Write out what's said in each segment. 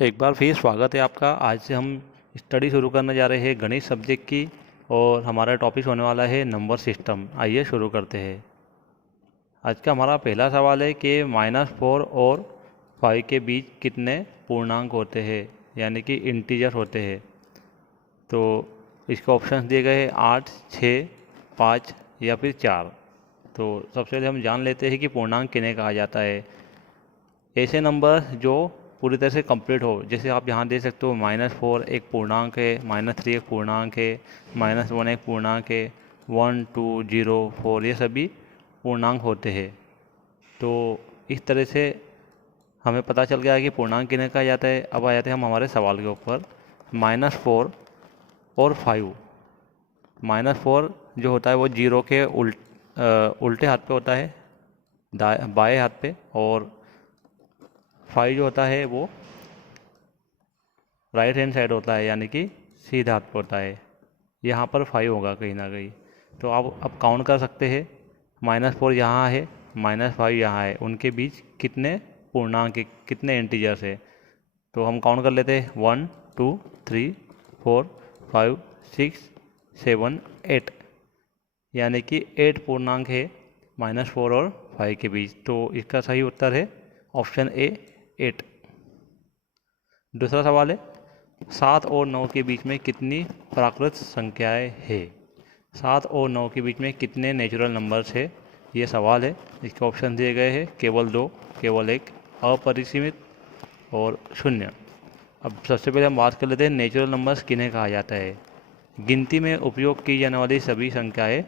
एक बार फिर स्वागत है आपका। आज से हम स्टडी शुरू करने जा रहे हैं गणित सब्जेक्ट की और हमारा टॉपिक होने वाला है नंबर सिस्टम। आइए शुरू करते हैं। आज का हमारा पहला सवाल है कि -4 और 5 के बीच कितने पूर्णांक होते हैं, यानी कि इंटीजर होते हैं। तो इसके ऑप्शंस दिए गए हैं 8, 6, 5 या फिर 4। तो सबसे पहले हम जान लेते हैं कि पूर्णांक किन्हें कहा जाता है। ऐसे नंबर जो पूरी तरह से कंप्लीट हो, जैसे आप यहाँ दे सकते हो -4 एक पूर्णांक है, -3 एक पूर्णांक है, -1 एक पूर्णांक है, 1, 2, 0, 4 ये सभी पूर्णांक होते हैं। तो इस तरह से हमें पता चल गया है कि पूर्णांक किन्हें कहा जाता है। अब आ जाते हैं हम हमारे सवाल के ऊपर। -4 और 5। -4 जो होता है वो जीरो के उल्टे हाथ पे होता है, बाएं हाथ पे, और 5 जो होता है वो राइट हैंड साइड होता है, यानी कि सीधा हाथ पे होता है। यहाँ पर 5 होगा कहीं ना कहीं। तो आप अब काउंट कर सकते हैं। -4 यहाँ है, -5 यहाँ है, उनके बीच कितने पूर्णांक कितने इंटीजर्स है। तो हम काउंट कर लेते हैं 1, 2, 3, 4, 5, 6, 7, 8, यानी कि 8 पूर्णांक है -4 और 5 के बीच। तो इसका सही उत्तर है ऑप्शन ए, 8। दूसरा सवाल है 7 और 9 के बीच में कितनी प्राकृत संख्याएं हैं। 7 और 9 के बीच में कितने नेचुरल नंबर्स है, ये सवाल है। इसके ऑप्शन दिए गए हैं केवल 2, केवल 1, अपरिसीमित और 0। अब सबसे पहले हम बात कर लेते हैं नेचुरल नंबर्स किन्हें कहा जाता है। गिनती में उपयोग की जाने वाली सभी संख्याएं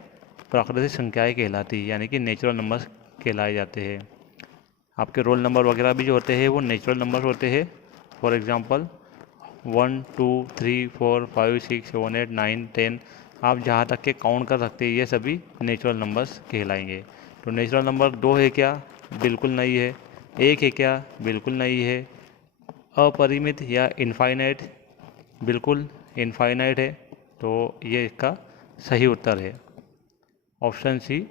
प्राकृतिक संख्याएं कहलाती है, यानी कि नेचुरल नंबर्स कहलाए जाते हैं। आपके रोल नंबर वगैरह भी जो होते हैं वो नेचुरल नंबर होते हैं। फॉर एग्जांपल 1, 2, 3, 4, 5, 6, 7, 8, 9, 10, आप जहाँ तक के काउंट कर सकते हैं ये सभी नेचुरल नंबर्स कहलाएंगे। तो नेचुरल नंबर 2 है क्या? बिल्कुल नहीं है। 1 है क्या? बिल्कुल नहीं है। अपरिमित या इनफाइनाइट? बिल्कुल इनफाइनाइट है। तो ये इसका सही उत्तर है, ऑप्शन सी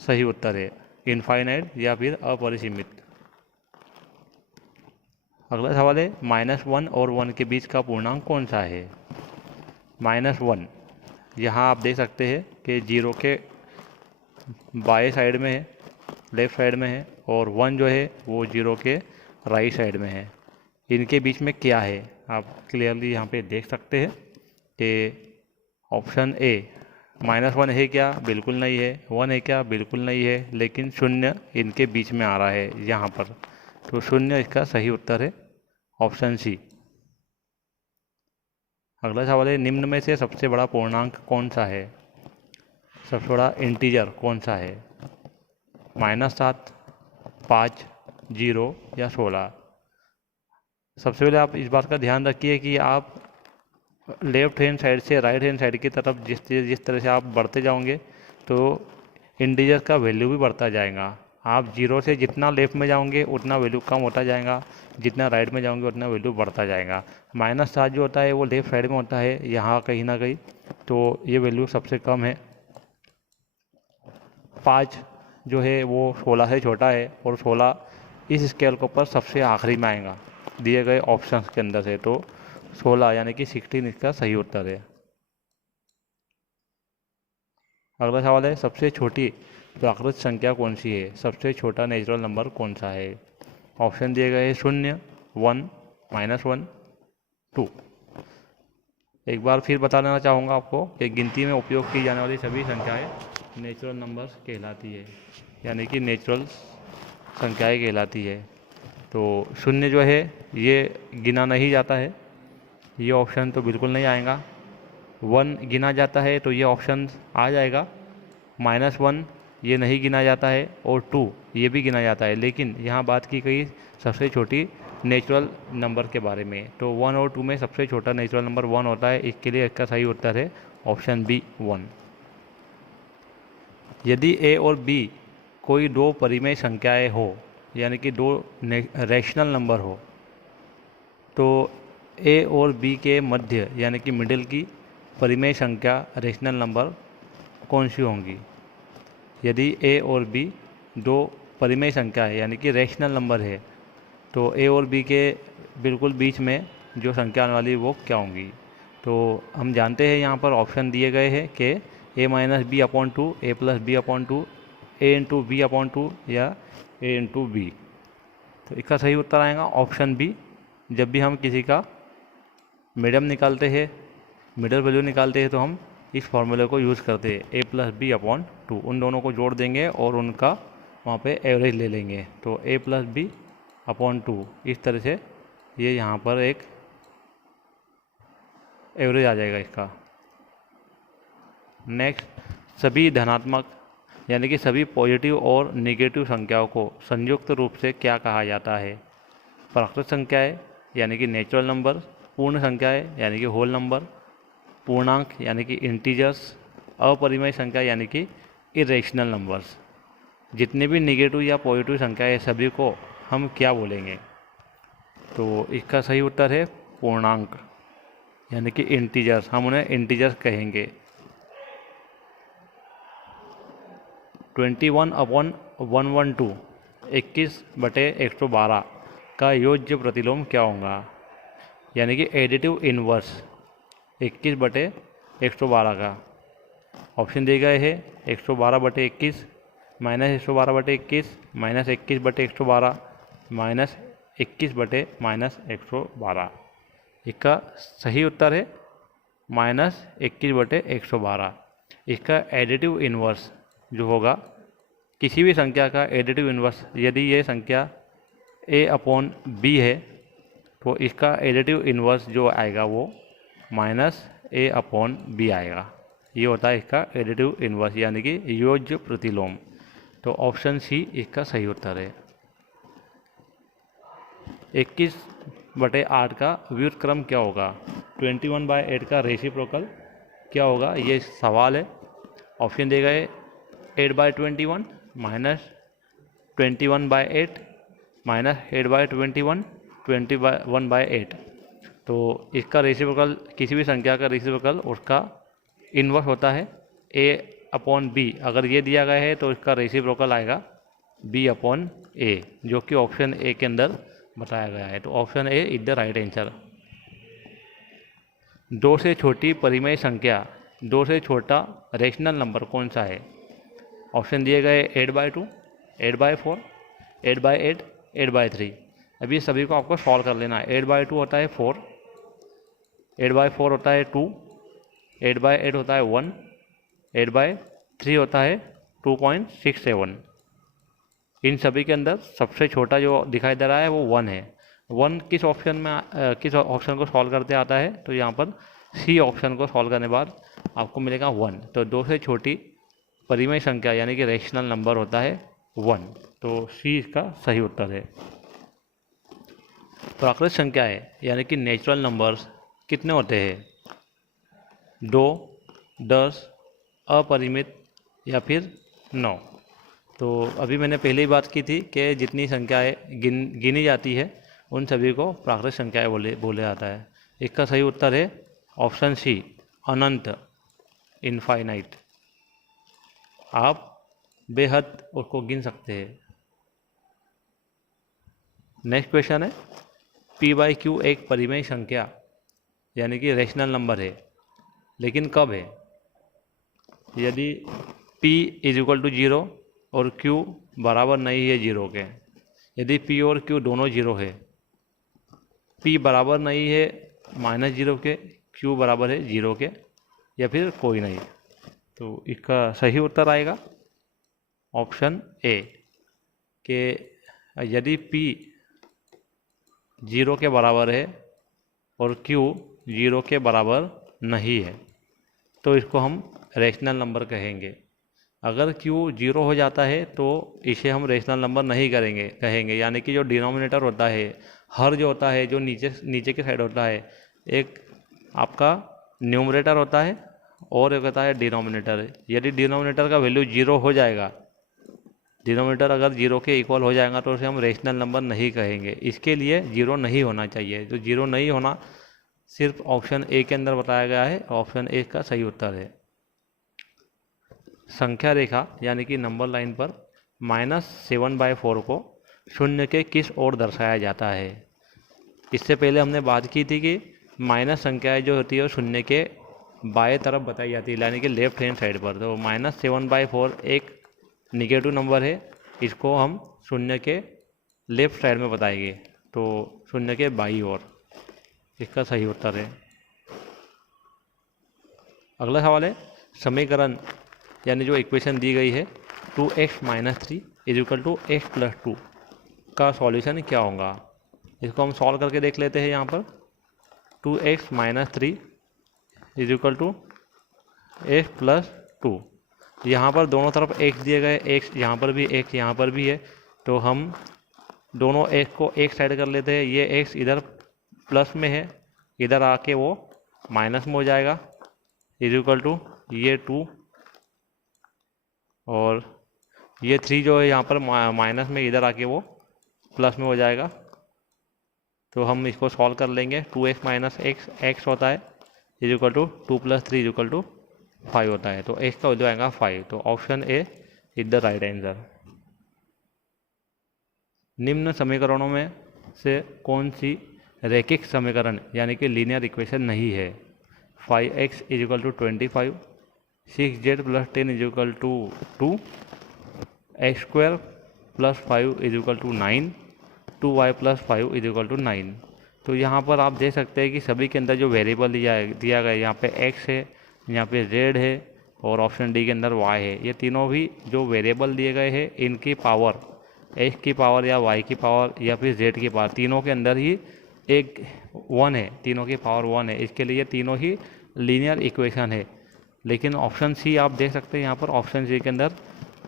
सही उत्तर है, इनफाइनाइट या फिर अपरिसीमित। अगला सवाल है -1 और 1 के बीच का पूर्णांक कौन सा है। -1 यहाँ आप देख सकते हैं कि जीरो के बाएं साइड में है, लेफ्ट साइड में है, और 1 जो है वो जीरो के राइट साइड में है। इनके बीच में क्या है आप क्लियरली यहाँ पे देख सकते हैं कि ऑप्शन ए -1 है क्या? बिल्कुल नहीं है। 1 है क्या? बिल्कुल नहीं है। लेकिन 0 इनके बीच में आ रहा है यहाँ पर, तो 0 इसका सही उत्तर है, ऑप्शन सी। अगला सवाल है निम्न में से सबसे बड़ा पूर्णांक कौन सा है। सबसे बड़ा इंटीजर कौन सा है? -7, 5, 0 या 16। सबसे पहले आप इस बात का ध्यान रखिए कि आप लेफ्ट हैंड साइड से राइट हैंड साइड की तरफ जिस तरह से आप बढ़ते जाओगे तो इंटीजर का वैल्यू भी बढ़ता जाएगा। आप जीरो से जितना लेफ्ट में जाओगे उतना वैल्यू कम होता जाएगा, जितना राइट में जाओगे उतना वैल्यू बढ़ता जाएगा। -7 जो होता है वो लेफ्ट साइड में होता है यहाँ कहीं ना कहीं, तो ये वैल्यू सबसे कम है। 5 जो है वो 16 से छोटा है, और 16 इस स्केल के ऊपर सबसे आखिरी में आएगा दिए गए ऑप्शंस के अंदर से। तो 16 यानी कि 16 इसका सही उत्तर है। अगला सवाल है सबसे छोटी प्राकृत संख्या कौन सी है। सबसे छोटा नेचुरल नंबर कौन सा है। ऑप्शन दिए गए 0, 1, -1, 2। एक बार फिर बता देना चाहूँगा आपको कि गिनती में उपयोग की जाने वाली सभी संख्याएं नेचुरल नंबर्स कहलाती है, यानी कि नेचुरल संख्याएं कहलाती है। तो 0 जो है ये गिना नहीं जाता है, ये ऑप्शन तो बिल्कुल नहीं आएगा। 1 गिना जाता है तो ये ऑप्शन आ जाएगा। -1 ये नहीं गिना जाता है, और 2 ये भी गिना जाता है। लेकिन यहाँ बात की गई सबसे छोटी नेचुरल नंबर के बारे में, तो 1 और 2 में सबसे छोटा नेचुरल नंबर 1 होता है। इसके लिए इसका सही उत्तर है ऑप्शन बी, 1। यदि ए और बी कोई दो परिमेय संख्याएं हो, यानी कि दो रैशनल नंबर हो, तो ए और बी के मध्य यानी कि मिडिल की परिमेय संख्या रैशनल नंबर कौन सी होंगी। यदि ए और बी दो परिमेय संख्या है यानी कि रैशनल नंबर है, तो ए और बी के बिल्कुल बीच में जो संख्या आने वाली है वो क्या होंगी। तो हम जानते हैं यहाँ पर ऑप्शन दिए गए हैं कि ए माइनस बी अपॉन टू, ए प्लस बी अपॉन टू, ए इंटू बी अपॉन टू या ए इंटू बी। तो इसका सही उत्तर आएगा ऑप्शन बी। जब भी हम किसी का मीडियम निकालते हैं, मिडल वैल्यू निकालते हैं, तो हम इस फॉर्मूले को यूज़ करते हैं, ए प्लस बी अपॉन टू। उन दोनों को जोड़ देंगे और उनका वहाँ पे एवरेज ले लेंगे, तो ए प्लस बी अपॉन टू। इस तरह से ये यहाँ पर एक एवरेज आ जाएगा इसका। नेक्स्ट, सभी धनात्मक यानी कि सभी पॉजिटिव और नेगेटिव संख्याओं को संयुक्त रूप से क्या कहा जाता है। प्राकृत संख्याएं यानी कि नेचुरल नंबर, पूर्ण संख्याएं यानी कि होल नंबर, पूर्णांक यानी कि इंटीजर्स, अपरिमेय संख्या यानी कि इरेशनल नंबर्स। जितने भी नेगेटिव या पॉजिटिव संख्याएं सभी को हम क्या बोलेंगे। तो इसका सही उत्तर है पूर्णांक यानी कि इंटीजर्स। हम उन्हें इंटीजर्स कहेंगे। 21/112 21/112 का योज्य प्रतिलोम क्या होगा, यानी कि एडिटिव इनवर्स 21/112 का। ऑप्शन दिए गए हैं 112/21, -112/21, -21/112, -21/-112। इसका सही उत्तर है -21/112। इसका एडिटिव इन्वर्स जो होगा, किसी भी संख्या का एडिटिव इन्वर्स, यदि ये संख्या a अपॉन बी है तो इसका एडिटिव इन्वर्स जो आएगा वो -a अपॉन बी आएगा। ये होता है इसका एडिटिव इन्वर्स यानी कि योज्य प्रतिलोम। तो ऑप्शन सी इसका सही उत्तर है। 21/8 का व्युत्क्रम क्या होगा, 21/8 का रेसिप्रोकल क्या होगा, ये सवाल है। ऑप्शन दिए गए 8/21, -21/8, -8/21, 21/8। तो इसका रेसिप्रोकल, किसी भी संख्या का रेसिप्रोकल उसका इन्वर्स होता है a अपॉन बी। अगर ये दिया गया है तो इसका रेसिप्रोकल आएगा b अपॉन a, जो कि ऑप्शन ए के अंदर बताया गया है। तो option A is the right answer. 2 से छोटी परिमेय संख्या, 2 से छोटा रेशनल नंबर कौन सा है। ऑप्शन दिए गए 8/2, 8/4, 8/8, 8/3। अभी सभी को आपको सॉल्व कर लेना है। 8/2 होता है 4, 8/4 होता है 2, 8/8 होता है 1, 8/3 होता है 2.67। इन सभी के अंदर सबसे छोटा जो दिखाई दे रहा है वो 1 है। 1 किस ऑप्शन में किस ऑप्शन को सॉल्व करते आता है, तो यहाँ पर सी ऑप्शन को सॉल्व करने बाद आपको मिलेगा 1। तो 2 से छोटी परिमेय संख्या यानी कि रेशनल नंबर होता है 1। तो सी इसका सही उत्तर है। प्राकृत संख्याएं यानी कि नेचुरल नंबर्स कितने होते हैं, 2, 10, अपरिमित या फिर 9। तो अभी मैंने पहले ही बात की थी कि जितनी संख्याएं गिनी जाती है उन सभी को प्राकृत संख्याएं बोले जाता है। इसका सही उत्तर है ऑप्शन सी, अनंत, इनफाइनाइट। आप बेहद उसको गिन सकते हैं। नेक्स्ट क्वेश्चन है, p/q एक परिमेय संख्या यानी कि रेशनल नंबर है, लेकिन कब है। यदि p = 0 और q बराबर नहीं है 0 के, यदि p और q दोनों 0 है, p बराबर नहीं है -0 के, q बराबर है 0 के, या फिर कोई नहीं, तो इसका सही उत्तर आएगा ऑप्शन ए कि यदि p 0 के बराबर है और q 0 के बराबर नहीं है तो इसको हम रेशनल नंबर कहेंगे। अगर q 0 हो जाता है तो इसे हम रेशनल नंबर नहीं कहेंगे, यानी कि जो डिनोमिनेटर होता है, हर जो होता है, जो नीचे के साइड होता है, एक आपका न्यूमरेटर होता है और एक होता है डिनोमिनेटर। यदि डिनोमिनेटर का वैल्यू 0 हो जाएगा, डिनोमिनेटर अगर 0 के इक्वल हो जाएगा तो उसे हम रेशनल नंबर नहीं कहेंगे। इसके लिए 0 नहीं होना चाहिए। तो 0 नहीं होना सिर्फ ऑप्शन ए के अंदर बताया गया है। ऑप्शन ए का सही उत्तर है। संख्या रेखा यानी कि नंबर लाइन पर -7/4 को शून्य के किस ओर दर्शाया जाता है। इससे पहले हमने बात की थी कि माइनस संख्याएं जो होती है वो शून्य के बाएं तरफ बताई जाती है, यानी कि लेफ्ट हैंड साइड पर। तो -7/4 एक निगेटिव नंबर है, इसको हम शून्य के लेफ्ट साइड में बताएंगे, तो शून्य के बाईं ओर इसका सही उत्तर है। अगला सवाल है समीकरण यानी जो इक्वेशन दी गई है 2x - 3 = x + 2 का सॉल्यूशन क्या होगा। इसको हम सॉल्व करके देख लेते हैं। यहाँ पर 2x - 3 = x + 2। यहाँ पर दोनों तरफ x दिए गए, x यहाँ पर भी, x यहाँ पर भी है, तो हम दोनों x को एक साइड कर लेते हैं। ये x इधर प्लस में है, इधर आके वो माइनस में हो जाएगा, = ये 2 और ये 3 जो है यहाँ पर माइनस में, इधर आके वो प्लस में हो जाएगा। तो हम इसको सॉल्व कर लेंगे। 2x - x x होता है, = 2 + 3 = 5 होता है। तो x का वैल्यू आएगा 5। तो option A is the right answer. निम्न समीकरणों में से कौन सी रैखिक समीकरण यानी कि लीनियर इक्वेशन नहीं है। 5x = 25, 6z + 10 = 2, x² + 5 = 9, 2y + 5 = 9। तो यहाँ पर आप देख सकते हैं कि सभी के अंदर जो वेरिएबल दिया गया है, यहाँ पे x है, यहाँ पे z है और ऑप्शन डी के अंदर y है। ये तीनों भी जो वेरिएबल दिए गए हैं, इनकी पावर x की पावर या y की पावर या फिर z की पावर, तीनों के अंदर ही एक 1 है, तीनों की पावर 1 है। इसके लिए तीनों ही लीनियर इक्वेशन है। लेकिन ऑप्शन सी आप देख सकते हैं, यहाँ पर ऑप्शन सी के अंदर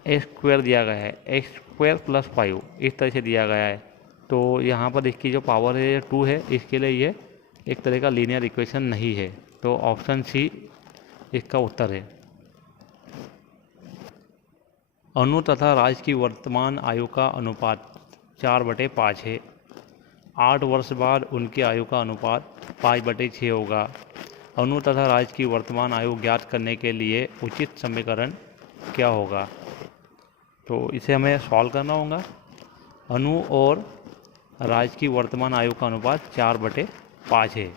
x² दिया गया है, x² + 5 इस तरह से दिया गया है। तो यहाँ पर इसकी जो पावर है 2 है, इसके लिए ये एक तरह का लीनियर इक्वेशन नहीं है। तो ऑप्शन सी इसका उत्तर है। अनु तथा राज की वर्तमान आयु का अनुपात 4/5 है। 8 वर्ष बाद उनकी आयु का अनुपात 5/6 होगा। अनु तथा राज की वर्तमान आयु ज्ञात करने के लिए उचित समीकरण क्या होगा। तो इसे हमें सॉल्व करना होगा। अनु और राज की वर्तमान आयु का अनुपात 4/5 है।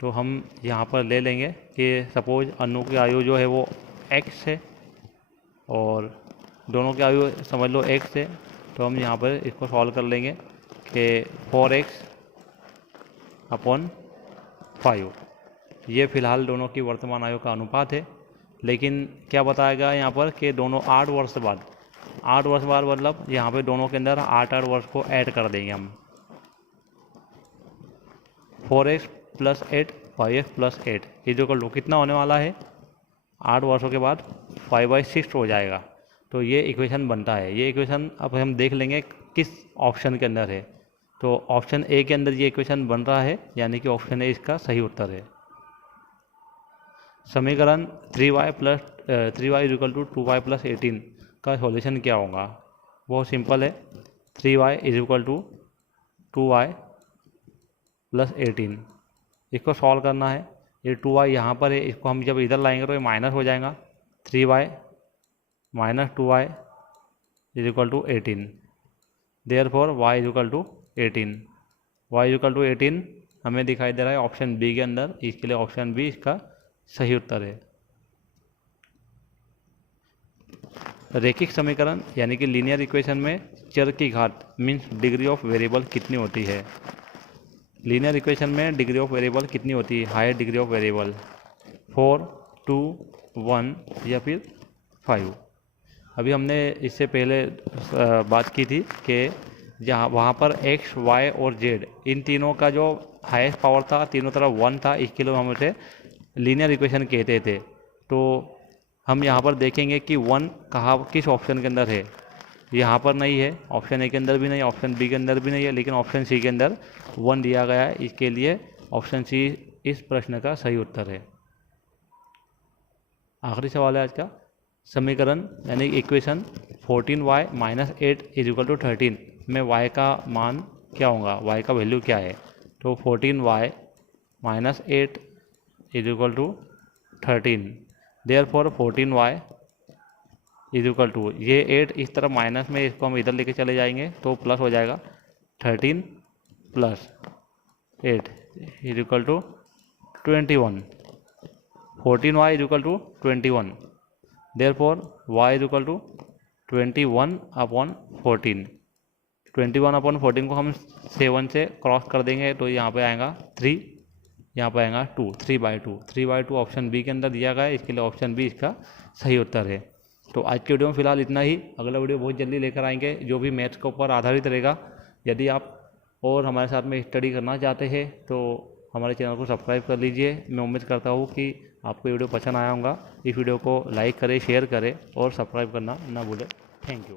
तो हम यहाँ पर ले लेंगे कि सपोज अनु की आयु जो है वो x है और दोनों की आयु समझ लो x है। तो हम यहाँ पर इसको सॉल्व कर लेंगे कि 4x / 5 ये फ़िलहाल दोनों की वर्तमान आयु का अनुपात है। लेकिन क्या बताया गया यहाँ पर कि दोनों 8 वर्ष बाद, 8 वर्ष बाद मतलब यहाँ पे दोनों के अंदर 8 वर्ष को ऐड कर देंगे हम। 4x + 8 5x + 8 = कितना होने वाला है, 8 वर्षों के बाद 5/6 हो जाएगा। तो ये इक्वेशन बनता है। ये इक्वेशन अब हम देख लेंगे किस ऑप्शन के अंदर है। तो ऑप्शन ए के अंदर ये इक्वेशन बन रहा है, यानी कि ऑप्शन ए इसका सही उत्तर है। समीकरण 3y = 2y + 18 का सॉल्यूशन क्या होगा। बहुत सिंपल है, 3y = 2y + 18 इसको सॉल्व करना है। ये 2y यहाँ पर है, इसको हम जब इधर लाएंगे तो ये माइनस हो जाएगा। 3y - 2y = 18, therefore y = 18। y = 18 हमें दिखाई दे रहा है ऑप्शन बी के अंदर, इसके लिए ऑप्शन बी इसका सही उत्तर है। रैखिक समीकरण यानी कि लीनियर इक्वेशन में चर की घात मीन्स डिग्री ऑफ वेरिएबल कितनी होती है। लीनियर इक्वेशन में डिग्री ऑफ वेरिएबल कितनी होती है, हायर डिग्री ऑफ वेरिएबल 4, 2, 1 या फिर 5। अभी हमने इससे पहले बात की थी कि जहाँ वहाँ पर x, y और z इन तीनों का जो हाईएस्ट पावर था, तीनों तरफ 1 था, इसके लिए हम उसे लीनियर इक्वेशन कहते थे। तो हम यहाँ पर देखेंगे कि 1 कहाँ किस ऑप्शन के अंदर है। यहाँ पर नहीं है, ऑप्शन ए के अंदर भी नहीं, ऑप्शन बी के अंदर भी नहीं है, लेकिन ऑप्शन सी के अंदर 1 दिया गया है। इसके लिए ऑप्शन सी इस प्रश्न का सही उत्तर है। आखिरी सवाल है आज का। समीकरण यानी इक्वेशन 14y - 8 = 13 में y का मान क्या होगा, y का वैल्यू क्या है। तो 14y - 8 = 13, therefore 14y is equal to, ये 8 इस तरफ माइनस में, इसको हम इधर लेके चले जाएंगे तो प्लस हो जाएगा 13 plus 8 is equal to 21। 14y is equal to 21, therefore y is equal to 21/14। 21/14 को हम 7 से क्रॉस कर देंगे तो यहाँ पे आएगा 3, यहाँ पे आएगा 2, 3/2। 3/2 ऑप्शन बी के अंदर दिया गया है, इसके लिए ऑप्शन बी इसका सही उत्तर है। तो आज के वीडियो में फिलहाल इतना ही। अगला वीडियो बहुत जल्दी लेकर आएंगे जो भी मैथ्स के ऊपर आधारित रहेगा। यदि आप और हमारे साथ में स्टडी करना चाहते हैं तो हमारे चैनल को सब्सक्राइब कर लीजिए। मैं उम्मीद करता हूँ कि आपको वीडियो पसंद आया होगा। इस वीडियो को लाइक करें, शेयर करें और सब्सक्राइब करना ना भूलें। Thank you.